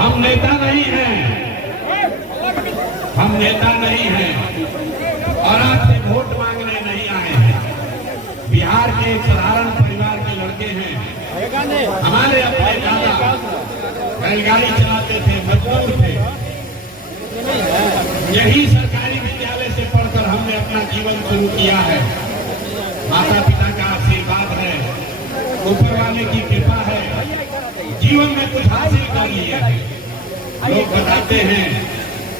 हम नेता नहीं हैं, हम नेता नहीं हैं और आपसे वोट मांगने नहीं आए हैं। बिहार के एक साधारण परिवार के लड़के हैं। हमारे अपने दादा बैलगाड़ी चलाते थे, मजदूर थे। यही सरकारी विद्यालय से पढ़कर हमने अपना जीवन शुरू किया है। माता पिता का आशीर्वाद है, ऊपर वाले की कृपा है, जीवन में कुछ हासिल कर लिया है। लोग बताते हैं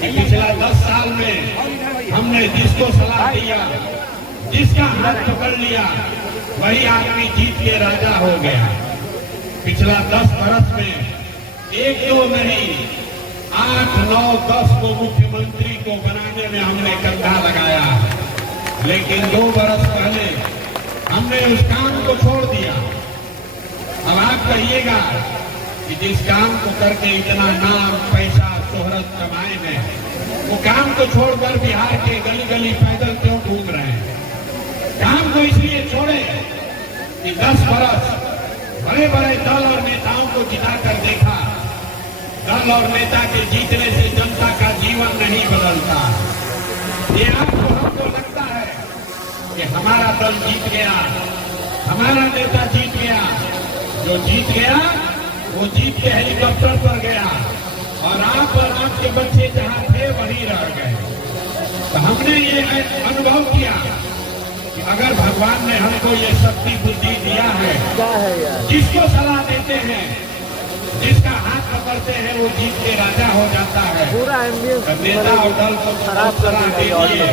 कि पिछला 10 साल में हमने जिसको सलाह दिया, जिसका हाथ पकड़ लिया, वही आदमी जीत के राजा हो गया। पिछला 10 बरस में 1-2 नहीं, 8, 9, 10 को मुख्यमंत्री को बनाने में हमने कंधा लगाया। लेकिन 2 बरस पहले हमने उस काम को छोड़ दिया। अब आप कहिएगा कि जिस काम को करके इतना नाम, पैसा, शोहरत कमाए हैं, वो काम को छोड़कर बिहार के गली गली पैदल क्यों घूम रहे हैं? काम को इसलिए छोड़े कि 10 बरस बड़े बड़े दल और नेताओं को जिताकर देखा। दल और नेता के जीतने से जनता का जीवन नहीं बदलता। ये आपको हमको लगता है कि हमारा दल जीत गया, हमारा नेता जीत गया। जो जीत गया वो जीत के हेलीकॉप्टर पर गया और आपके बच्चे जहां थे वहीं रह गए। तो हमने ये अनुभव किया कि अगर भगवान ने हमको ये शक्ति बुद्धि दिया है, जिसको सलाह देते हैं, जिसका हाथ पकड़ते हैं, वो जीत के राजा हो जाता है। नेता और दल को सलाह दीजिए,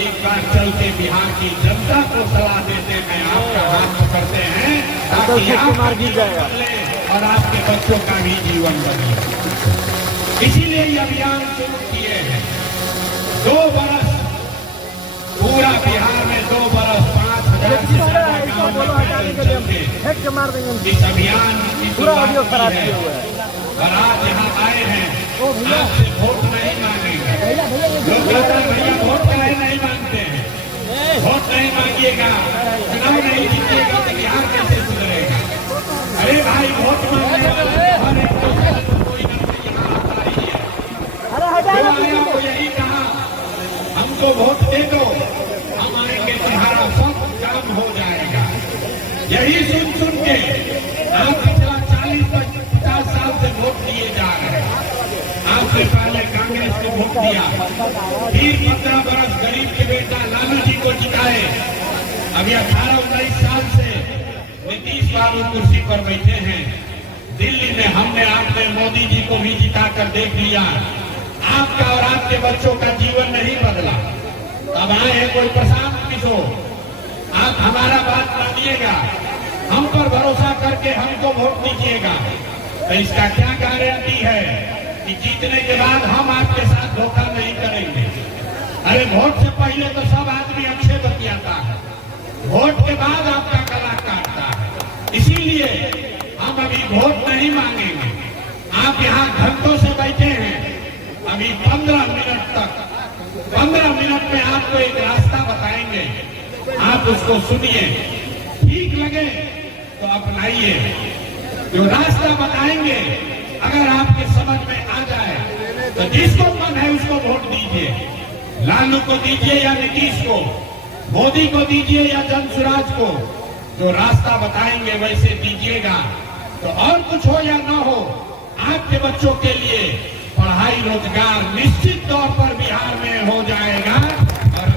एक बार चल के बिहार की जनता को सलाह देते हैं, आपका हाथ पकड़ते हैं ताकि आपका जीवन बदले और आपके बच्चों का भी जीवन बदले। इसीलिए ये अभियान शुरू किए हैं। 2 बरस पूरा बिहार में 2 बरस 5,000 से ज्यादा गाँव में पैदल चलते इस अभियान की शुरुआत की है। और आज यहाँ आए हैं, आपसे वोट नहीं मांगेंगे। लोग कहते हैं भैया वोट काहे नहीं मांगते हैं? वोट नहीं मांगिएगा, चुनाव नहीं जीतिएगा तो बिहार कैसे सुधरेगा? अरे भाई, वोट मांगने वाले हर एक को कोई न कोई यहाँ आता ही है। तो यही कहा, हमको वोट दे दो, हम आएंगे, तुम्हारा सब काम हो जाएगा। यही सुन के आप पिछला 40-50 साल से वोट दिए जा रहे हैं। आपसे पहले कांग्रेस को वोट दिया, फिर 15 बरस गरीब के बेटा लालू जी को जिताए। अभी 18-19 साल से नीतीश बाबू कुर्सी पर बैठे हैं। दिल्ली में हमने आपने मोदी जी को भी जिताकर देख लिया। आपका और आपके बच्चों का जीवन नहीं बदला। अब आए हैं कोई प्रशांत किशोर, आप हमारा बात मानिएगा, हम पर भरोसा करके हमको वोट दीजिएगा। तो इसका क्या गारंटी है कि जीतने के बाद हम आपके साथ धोखा नहीं करेंगे? अरे वोट से पहले तो सब आदमी अच्छे बतियाता है, वोट के बाद आपका गला काटता है। इसीलिए हम अभी वोट नहीं मांगेंगे। आप यहाँ घंटों से बैठे हैं, अभी 15 मिनट तक, 15 मिनट में आपको एक रास्ता बताएंगे, आप उसको सुनिए, ठीक लगे तो अपनाइए। जो रास्ता बताएंगे अगर आपके समझ में आ जाए तो जिसको मन है उसको वोट दीजिए। लालू को दीजिए या नीतीश को, मोदी को दीजिए या जनसुराज को। जो रास्ता बताएंगे वैसे दीजिएगा। तो और कुछ हो या ना हो, आपके बच्चों के लिए पढ़ाई रोजगार निश्चित तौर पर बिहार में हो जाएगा। और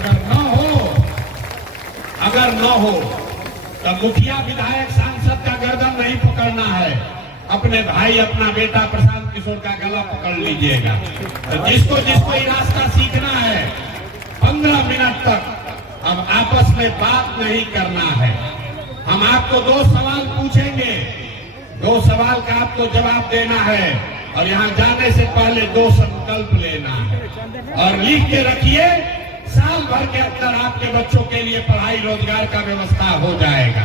अगर न हो तब मुखिया विधायक सांसद का गर्दन नहीं पकड़ना है, अपने भाई अपना बेटा प्रशांत किशोर का गला पकड़ लीजिएगा। तो जिसको जिसको ये रास्ता सीखना है, 15 मिनट तक अब आपस में बात नहीं करना है। हम आपको 2 सवाल पूछेंगे, 2 सवाल का आपको जवाब देना है और यहाँ जाने से पहले 2 संकल्प लेना है और लिख के रखिए। साल भर के अंदर आपके बच्चों के लिए पढ़ाई रोजगार का व्यवस्था हो जाएगा।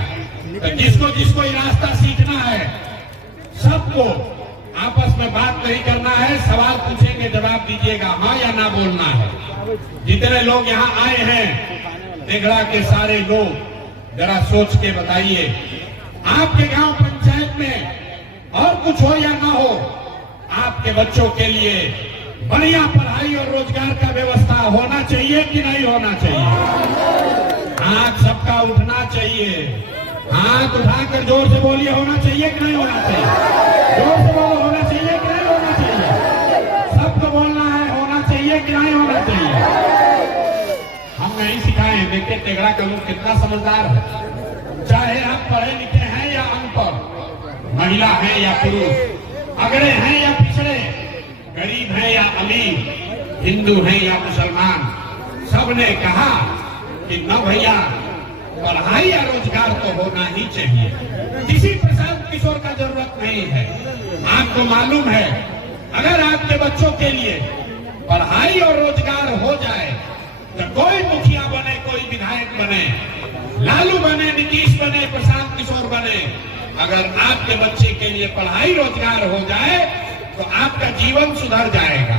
तो जिसको जिसको ये रास्ता सीखना है, सबको आपस में बात नहीं करना है, सवाल पूछेंगे जवाब दीजिएगा, हाँ या ना बोलना है। जितने लोग यहाँ आए हैं देगड़ा के सारे लोग जरा सोच के बताइए, आपके गांव पंचायत में और कुछ हो या ना हो, आपके आपके बच्चों के लिए बढ़िया पढ़ाई और रोजगार का व्यवस्था होना चाहिए कि नहीं होना चाहिए? हाथ सबका उठना चाहिए। हाथ उठाकर जोर से बोलिए, होना चाहिए कि नहीं होना चाहिए? जोर से बोलो, होना चाहिए कि नहीं होना चाहिए? सबको बोलना है, होना चाहिए कि नहीं होना चाहिए? हम नहीं सिखाए हैं। देखिए तेगड़ा का लोग कितना समझदार है। चाहे आप पढ़े लिखे हैं या अनपढ़, महिला है या पुरुष, अगड़े हैं या पिछड़े, गरीब है या अमीर, हिंदू है या मुसलमान, सबने कहा कि न भैया पढ़ाई या रोजगार तो होना ही चाहिए। किसी प्रशांत किशोर का जरूरत नहीं है। आपको मालूम है, अगर आपके बच्चों के लिए पढ़ाई और रोजगार हो जाए तो कोई मुखिया बने, कोई विधायक बने, लालू बने, नीतीश बने, प्रशांत किशोर बने, अगर आपके बच्चे के लिए पढ़ाई रोजगार हो जाए तो आपका जीवन सुधर जाएगा।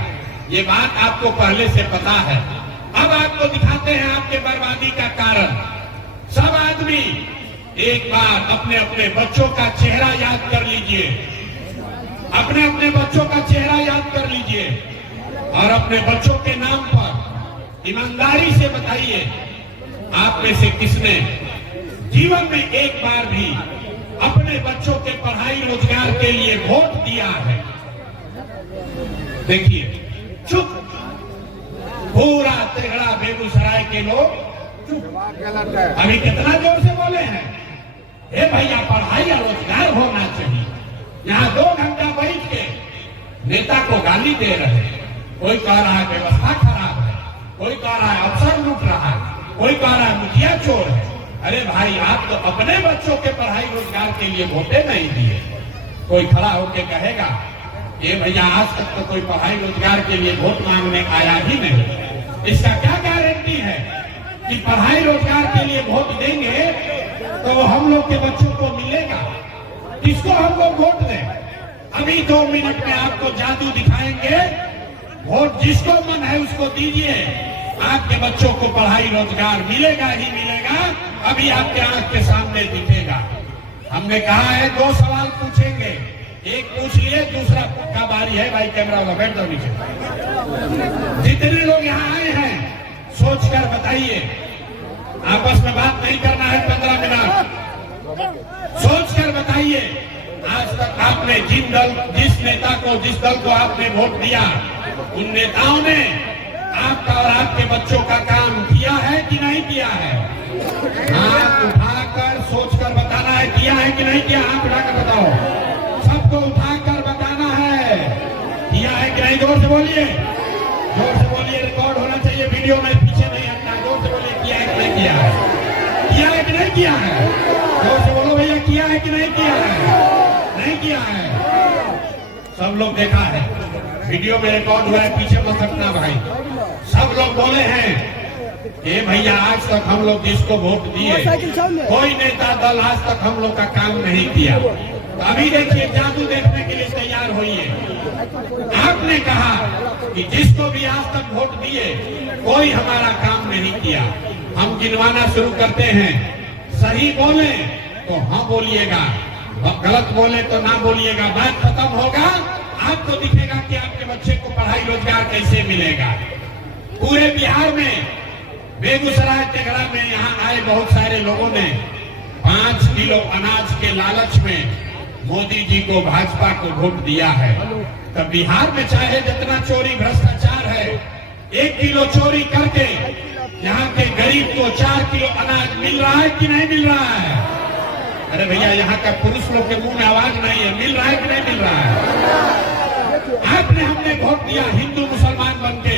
ये बात आपको पहले से पता है। अब आपको दिखाते हैं आपके बर्बादी का कारण। सब आदमी एक बार अपने अपने बच्चों का चेहरा याद कर लीजिए, अपने अपने बच्चों का चेहरा याद कर लीजिए और अपने बच्चों के नाम पर ईमानदारी से बताइए, आप में से किसने जीवन में एक बार भी अपने बच्चों के पढ़ाई रोजगार के लिए वोट दिया है? देखिए, चुप। पूरा तेगड़ा बेगूसराय के लोग चुप। अभी कितना जोर से बोले हैं, हे भैया पढ़ाई और रोजगार होना चाहिए। यहाँ 2 घंटा बैठ के नेता को गाली दे रहे हैं। कोई कह रहा है व्यवस्था खराब है, कोई कह रहा है अफसर लूट रहा है, कोई कह रहा है मुखिया चोर है। अरे भाई, आप तो अपने बच्चों के पढ़ाई रोजगार के लिए वोटे नहीं दिए। कोई खड़ा होके कहेगा ये भैया आज तक तो कोई पढ़ाई रोजगार के लिए वोट मांगने आया ही नहीं। इसका क्या गारंटी है कि पढ़ाई रोजगार के लिए वोट देंगे तो हम लोग के बच्चों को मिलेगा? किसको हम लोग वोट दें? अभी 2 मिनट में आपको जादू दिखाएंगे। वोट जिसको मन है उसको दीजिए, आपके बच्चों को पढ़ाई रोजगार मिलेगा ही मिलेगा। अभी आपके आंख के सामने दिखेगा। हमने कहा है 2 सवाल पूछेंगे, एक पूछ लिए, दूसरा का बारी है। भाई कैमरा वाला बैठ जाओ नीचे। जितने लोग यहाँ आए हैं सोचकर बताइए, आपस में बात नहीं करना है। 15 मिनट सोचकर बताइए, आज तक आपने जिस नेता को, जिस दल को आपने वोट दिया, उन नेताओं ने आपका और आपके बच्चों का काम किया है कि नहीं किया है? हाथ उठाकर सोचकर बताना है, किया है कि नहीं किया? हाथ उठाकर बताओ, सबको उठाकर बताना है, किया है कि नहीं? जोर से बोलिए, जोर से बोलिए। रिकॉर्ड होना चाहिए वीडियो में, पीछे नहीं हटना। जोर से बोलिए, किया है कि नहीं किया है? किया है कि नहीं किया है? जोर से बोलो भैया, किया है कि नहीं किया है? नहीं किया है। सब लोग देखा है, वीडियो में रिकॉर्ड हुआ है, पीछे मत हटना भाई। सब लोग बोले हैं कि भैया आज तक हम लोग जिसको वोट दिए, कोई नेता दल आज तक हम लोग का काम नहीं किया। तो अभी देखिए, जादू देखने के लिए तैयार होइए। आपने कहा कि जिसको भी आज तक वोट दिए कोई हमारा काम नहीं किया। हम गिनवाना शुरू करते हैं। सही बोले तो हाँ बोलिएगा, गलत बोले तो ना बोलिएगा। बात खत्म होगा, आपको दिखेगा कि आपके बच्चे को पढ़ाई रोजगार कैसे मिलेगा। पूरे बिहार में, बेगूसराय तेगड़ा में यहाँ आए बहुत सारे लोगों ने 5 किलो अनाज के लालच में मोदी जी को, भाजपा को वोट दिया है। तब बिहार में चाहे जितना चोरी भ्रष्टाचार है, 1 किलो चोरी करके यहाँ के गरीब को 4 किलो अनाज मिल रहा है कि नहीं मिल रहा है? अरे भैया, यहाँ का पुरुष लोग के मुंह में आवाज नहीं है। मिल रहा है कि नहीं मिल रहा है? आपने, हमने वोट दिया हिंदू मुसलमान बनके।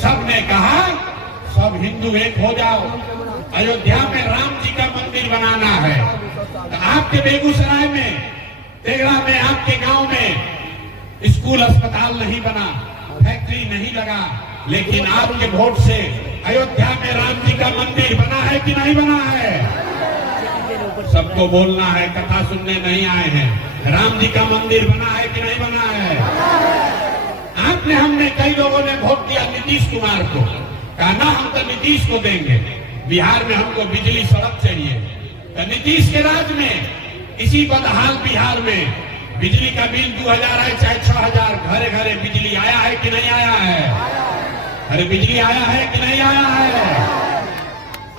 सबने कहा सब हिंदू एक हो जाओ, अयोध्या में राम जी का मंदिर बनाना है। तो आपके बेगूसराय में, तेगड़ा में, आपके गांव में स्कूल अस्पताल नहीं बना, फैक्ट्री नहीं लगा, लेकिन आपके वोट से अयोध्या में राम जी का मंदिर बना है कि नहीं बना है? सबको बोलना है, कथा सुनने नहीं आए हैं। राम जी का मंदिर बना है कि नहीं बना है? आपने, हमने, कई लोगों ने वोट दिया नीतीश कुमार को। कहा ना हम तो नीतीश को देंगे, बिहार में हमको बिजली सड़क चाहिए। तो नीतीश के राज में, इसी बदहाल बिहार में बिजली का बिल 2000 है चाहे 6000, घरे घरे बिजली आया है कि नहीं आया है? अरे बिजली आया है कि नहीं आया है?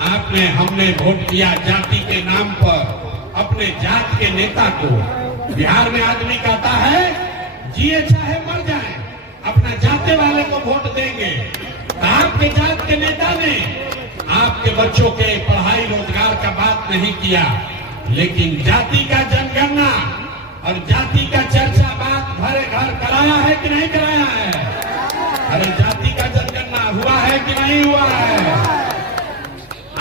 आपने हमने वोट दिया जाति के नाम पर अपने जात के नेता को। बिहार में आदमी कहता है जिए चाहे मर जाए अपना जाते वाले को वोट देंगे। आपके जात के नेता ने आपके बच्चों के पढ़ाई रोजगार का बात नहीं किया, लेकिन जाति का जनगणना और जाति का चर्चा बात भरे घर कराया है कि नहीं कराया है? अरे जाति का जनगणना हुआ है कि नहीं हुआ है?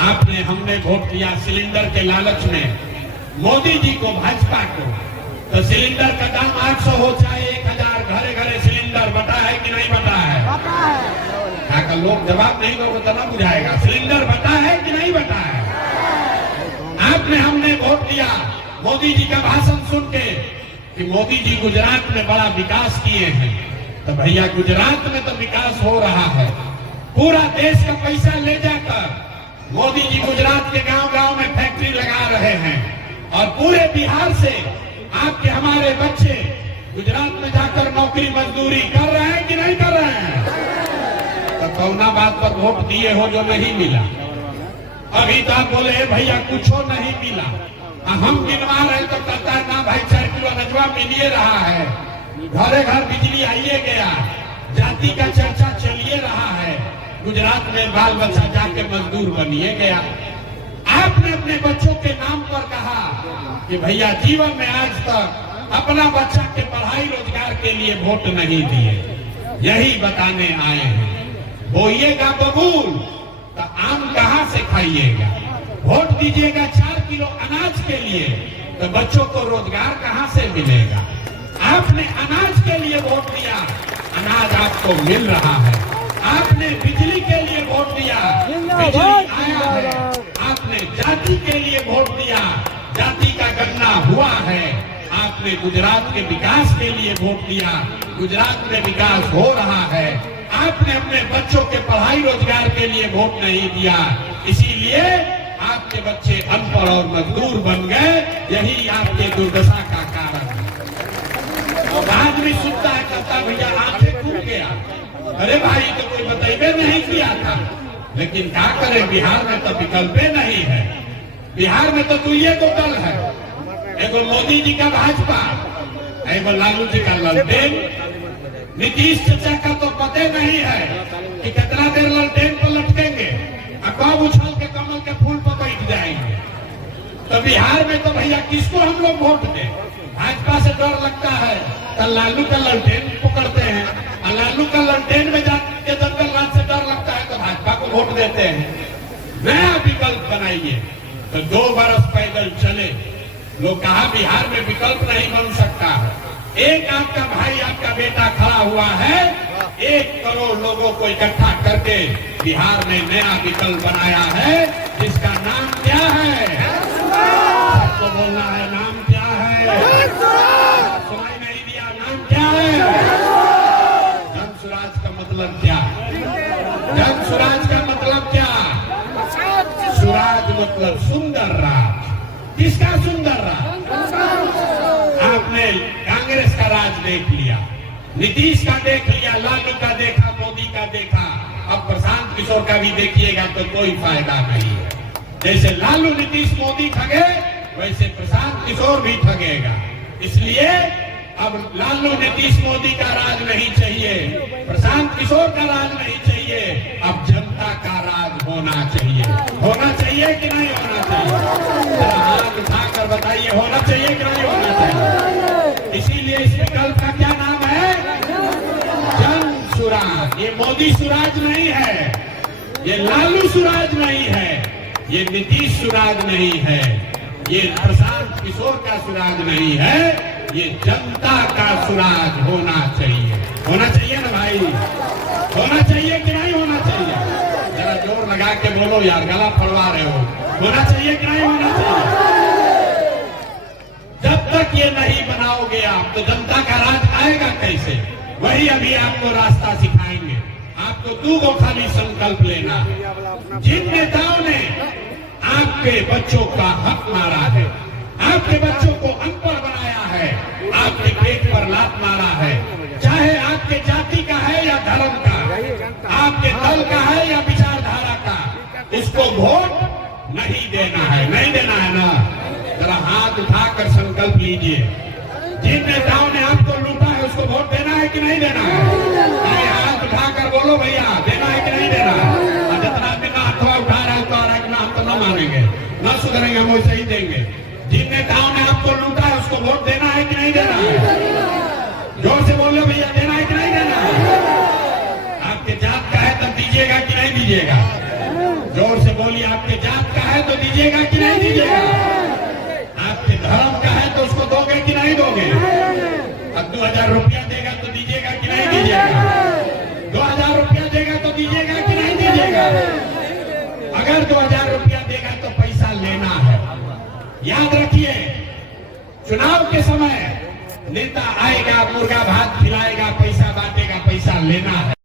आपने हमने वोट दिया सिलेंडर के लालच में मोदी जी को, भाजपा को, तो सिलेंडर का दाम 800 हो चाहे 1000, घरे घरे सिलेंडर बटा है कि नहीं बटा है? यहाँ का लोग जवाब नहीं दोगे तो ना बुझाएगा। सिलेंडर बटा है कि नहीं बटा है? आपने हमने वोट दिया मोदी जी का भाषण सुन के कि मोदी जी गुजरात में बड़ा विकास किए हैं, तो भैया गुजरात में तो विकास हो रहा है। पूरा देश का पैसा ले जाकर मोदी जी गुजरात के गांव गांव में फैक्ट्री लगा रहे हैं और पूरे बिहार से आपके हमारे बच्चे गुजरात में जाकर नौकरी मजदूरी कर रहे हैं कि नहीं कर रहे हैं? तो कौना बात पर वोट दिए हो जो नहीं मिला? अभी तो आप बोले भैया कुछ नहीं मिला, हम गिनवा रहे तो कहता है ना भाई 4 किलो नजवा मिलिए रहा है, घरे घर बिजली आइए गया, जाति का चर्चा चलिए रहा है, गुजरात में बाल बच्चा जाके मजदूर बनिए गया। आपने अपने बच्चों के नाम पर कहा कि भैया जीवन में आज तक अपना बच्चा के पढ़ाई रोजगार के लिए वोट नहीं दिए। यही बताने आए हैं, बोइएगा बबूल तो आम कहां से खाइएगा? वोट दीजिएगा 4 किलो अनाज के लिए तो बच्चों को रोजगार कहां से मिलेगा? आपने अनाज के लिए वोट दिया, अनाज आपको मिल रहा है। आपने बिजली के लिए वोट दिया, बिजली आया है। आपने जाति के लिए वोट दिया, जाति का गणना हुआ है। आपने गुजरात के विकास के लिए वोट दिया, गुजरात में विकास हो रहा है। आपने अपने बच्चों के पढ़ाई रोजगार के लिए वोट नहीं दिया, इसीलिए आपके बच्चे अनपढ़ और मजदूर बन गए। यही आपके दुर्दशा का कारण है। और आदमी सुनता है कहता भैया आंखें खुल गया, अरे भाई तो कोई बताइए नहीं किया था, लेकिन क्या करें बिहार में तो विकल्प नहीं है। बिहार में तो दुइये को दल है, एगो मोदी जी का भाजपा, एगो लालू जी का ललटेन। नीतीश चाचा का तो पता नहीं है कि कितना देर ललटेन पर लटकेंगे और कब उछल के कमल के फूल पर बैठ जाएंगे। तो बिहार में तो भैया किसको हम लोग वोट दें? भाजपा से डर लगता है तो लालू का ललटेन पकड़ते हैं, और लालू का ललटेन में जाके जंगल राज से डर लगता है तो भाजपा को वोट देते हैं। नया विकल्प बनाइए। तो 2 बरस पैदल चले, लोग कहा बिहार में विकल्प नहीं बन सकता। एक आपका भाई आपका बेटा खड़ा हुआ है, 1 करोड़ लोगों को इकट्ठा करके बिहार में नया विकल्प बनाया है, जिसका नाम क्या है? सबको बोलना है, नाम क्या है? सुनाई नहीं दिया, नाम क्या है? जन स्वराज का मतलब क्या? जन स्वराज का मतलब क्या? स्वराज मतलब सुंदर राज। किसका सुंदर राज? आपने कांग्रेस का राज देख लिया, नीतीश का देख लिया, लालू का देखा, मोदी का देखा, अब प्रशांत किशोर का भी देखिएगा तो कोई फायदा नहीं है। जैसे लालू नीतीश मोदी ठगे, वैसे प्रशांत किशोर भी ठगेगा। इसलिए अब लालू नीतीश मोदी का राज नहीं चाहिए, प्रशांत किशोर का राज नहीं चाहिए, अब जनता का राज होना चाहिए। होना चाहिए कि नहीं होना चाहिए? हाथ उठाकर बताइए, होना चाहिए कि नहीं होना चाहिए? इसीलिए इस विकल्प का क्या नाम है? जन सुराज। ये मोदी सुराज नहीं है, ये लालू सुराज नहीं है, ये नीतीश सुराज नहीं है, ये प्रशांत किशोर का सुराज नहीं है, ये जनता का सुराज होना चाहिए। होना चाहिए ना भाई? होना चाहिए कि नहीं होना चाहिए? जरा जोर लगा के बोलो यार, गला फड़वा रहे हो। होना चाहिए कि नहीं होना चाहिए? जब तक ये नहीं बनाओगे आप तो जनता का राज आएगा कैसे? वही अभी आपको रास्ता सिखाएंगे। आपको 2 गो खाली संकल्प लेना है। जिन नेताओं ने आपके बच्चों का हक मारा है, आपके बच्चों को अनपढ़ बनाया है, आपके पेट पर लात मारा है, चाहे आपके जाति का है या धर्म का, आपके दल का है या विचारधारा का, उसको वोट नहीं देना है। नहीं देना है ना? जरा हाथ उठाकर संकल्प लीजिए। जिन नेताओं ने आपको लूटा है उसको वोट देना है कि नहीं देना है? ये हाथ उठाकर बोलो भैया, देना है कि नहीं देना है? और जितना बिना अथवा उठा रहा है तो आ रहा है कि ना, हम तो न मानेंगे, न सुधरेंगे, हम वैसे ही देंगे। जिन नेताओं ने आपको लूटा है उसको वोट देना है कि नहीं देना है? जोर से बोलो भैया, देना है कि नहीं देना है? आपके जात का है तब दीजिएगा कि नहीं दीजिएगा? जोर से बोलिए, आपके जात का है तो दीजिएगा कि नहीं दीजिएगा? आपके धर्म का है तो उसको दोगे कि नहीं दोगे? अब 2000 रुपया देगा तो दीजिएगा कि नहीं दीजिएगा? 2000 रुपया देगा तो दीजिएगा कि नहीं दीजिएगा? अगर 2000 रुपया देगा तो पैसा लेना है। याद रखिए, चुनाव के समय नेता आएगा, मुर्गा भात खिलाएगा, पैसा बांटेगा, पैसा लेना है।